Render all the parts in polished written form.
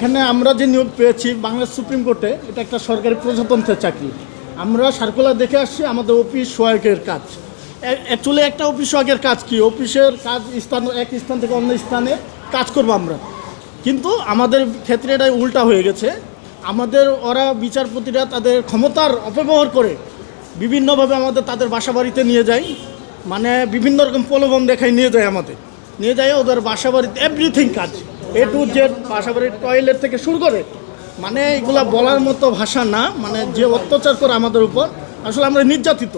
এখানে আমরা যে নিয়োগ পেয়েছি বাংলাদেশ সুপ্রিম কোর্টে, এটা একটা সরকারি প্রজাতন্ত্রের চাকরি। আমরা সার্কুলার দেখে আসছি, আমাদের অফিস সহায়কের কাজ। অ্যাকচুয়ালি একটা অফিস সহায়কের কাজ কি, অফিসের কাজ স্থান এক স্থান থেকে অন্য স্থানে কাজ করবো আমরা, কিন্তু আমাদের ক্ষেত্রে এটা উল্টা হয়ে গেছে। আমাদের ওরা বিচারপতিরা তাদের ক্ষমতার অপব্যবহার করে বিভিন্নভাবে আমাদের তাদের বাসা বাড়িতে নিয়ে যায়, মানে বিভিন্ন রকম প্রলোভন দেখায় নিয়ে যায়, নিয়ে যায় ওদের বাসা বাড়িতে এভরিথিং কাজ A to Z, বাসা বাড়ির টয়লেট থেকে শুরু করে, মানে এগুলা বলার মতো ভাষা না। মানে যে অত্যাচার করে আমাদের উপর, আসলে আমরা নির্যাতিত।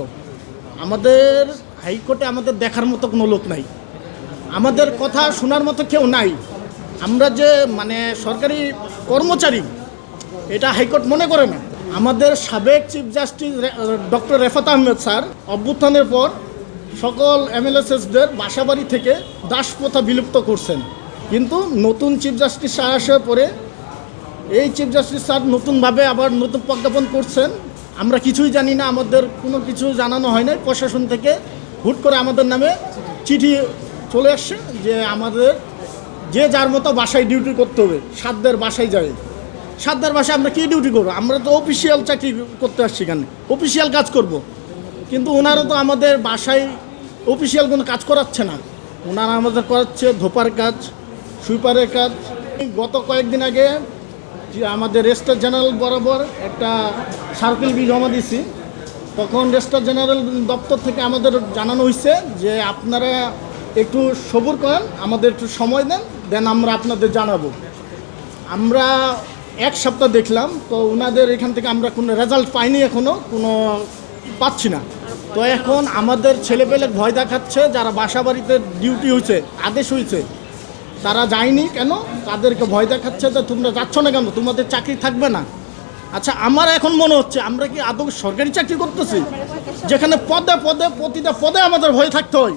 আমাদের হাইকোর্টে আমাদের দেখার মতো কোনো লোক নাই, আমাদের কথা শোনার মতো কেউ নাই। আমরা যে মানে সরকারি কর্মচারী, এটা হাইকোর্ট মনে করে না। আমাদের সাবেক chief justice doctor Refat Ahmed sir অভ্যুত্থানের পর সকল MLSদের বাসাবাড়ি থেকে দাসপ্রথা বিলুপ্ত করছেন, কিন্তু নতুন চিফ জাস্টিস স্যার আসার পরে এই চিফ জাস্টিস স্যার নতুনভাবে আবার নতুন প্রজ্ঞাপন করছেন। আমরা কিছুই জানি না, আমাদের কোনো কিছু জানানো হয় না। প্রশাসন থেকে হুট করে আমাদের নামে চিঠি চলে আসছে যে আমাদের যে যার মতো বাসায় ডিউটি করতে হবে, সাধ্যের বাসায় যায়। সাধ্যের বাসায় আমরা কী ডিউটি করবো? আমরা তো অফিসিয়াল চাকরি করতে আসছি, এখানে অফিসিয়াল কাজ করব, কিন্তু ওনারা তো আমাদের বাসায় অফিসিয়াল কোনো কাজ করাচ্ছে না। ওনারা আমাদের করাচ্ছে ধোপার কাজ, সুইপারের কাজ। গত কয়েকদিন আগে আমাদের রেজিস্ট্রার জেনারেল বরাবর একটা সার্কেল বি জমা দিছি, তখন রেজিস্ট্রার জেনারেল দপ্তর থেকে আমাদের জানানো হয়েছে যে আপনারা একটু সবুর করেন, আমাদের একটু সময় দেন, দেন আমরা আপনাদের জানাবো। আমরা এক সপ্তাহ দেখলাম, তো ওনাদের এখান থেকে আমরা কোনো রেজাল্ট পাইনি, এখনও কোনো পাচ্ছি না। তো এখন আমাদের ছেলেপেলে ভয় দেখাচ্ছে, যারা বাসা বাড়িতে ডিউটি হয়েছে, আদেশ হয়েছে, তারা যায়নি কেন, তাদেরকে ভয় দেখাচ্ছে যে তোমরা যাচ্ছ না কেন, তোমাদের চাকরি থাকবে না। আচ্ছা, আমার এখন মনে হচ্ছে আমরা কি আদৌ সরকারি চাকরি করতেছি, যেখানে পদে পদে প্রতিটা পদে আমাদের ভয় থাকতে হয়,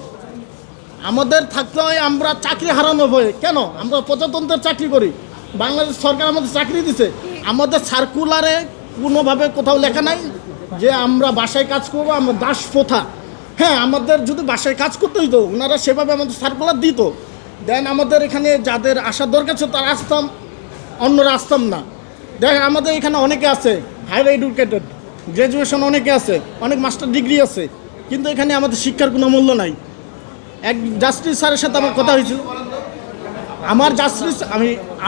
আমাদের থাকতে হয় আমরা চাকরি হারানো ভয়ে। কেন? আমরা প্রজাতন্ত্রের চাকরি করি, বাংলাদেশ সরকার আমাদের চাকরি দিছে। আমাদের সার্কুলারে কোনোভাবে কোথাও লেখা নাই যে আমরা বাসায় কাজ করবো, আমরা দাস প্রথা। হ্যাঁ, আমাদের যদি বাসায় কাজ করতে হইতো, ওনারা সেভাবে আমাদের সার্কুলার দিত, দেন আমাদের এখানে যাদের আসার দরকার ছিল তারা আসতাম, অন্যরা আসতাম না। দেখ, আমাদের এখানে অনেকে আছে হায়ার এডুকেটেড, গ্র্যাজুয়েশন অনেকে আছে, অনেক মাস্টার ডিগ্রি আছে, কিন্তু এখানে আমাদের শিক্ষার কোনো মূল্য নাই। এক জাস্টিস স্যারের সাথে আমার কথা হয়েছিল,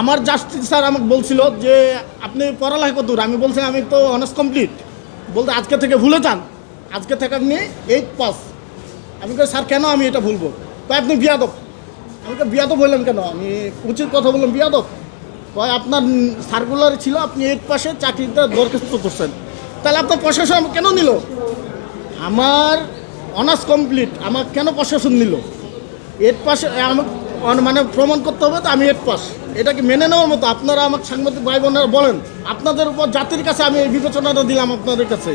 আমার জাস্টিস স্যার আমাকে বলছিল যে আপনি পড়ালেখা কত দূর? আমি বলছি আমি তো অনার্স কমপ্লিট। বলতে আজকে থেকে ভুলে যান, আজকে থেকে আপনি 8 পাস। আমি কই স্যার কেন আমি এটা ভুলবো? কয় আপনি বিয়াদব। আমি তো বিয়াদব হইলাম কেন? আমি উচিত কথা বললাম বিয়াদব? কয় আপনার সার্কুলার ছিল আপনি 8 পাসে চাকরিটা দরখাস্ত করছেন, তাহলে আপনার প্রশাসন কেন নিল? আমার অনার্স কমপ্লিট, আমার কেন প্রশাসন নিল? 8 পাসে আমাকে মানে প্রমাণ করতে হবে তো আমি 8 পাস। এটা কি মেনে নেওয়ার মতো? আপনারা আমার সাংবাদিক ভাই বোনেরা বলেন, আপনাদের উপর জাতির কাছে আমি এই বিবেচনাটা দিলাম আপনাদের কাছে।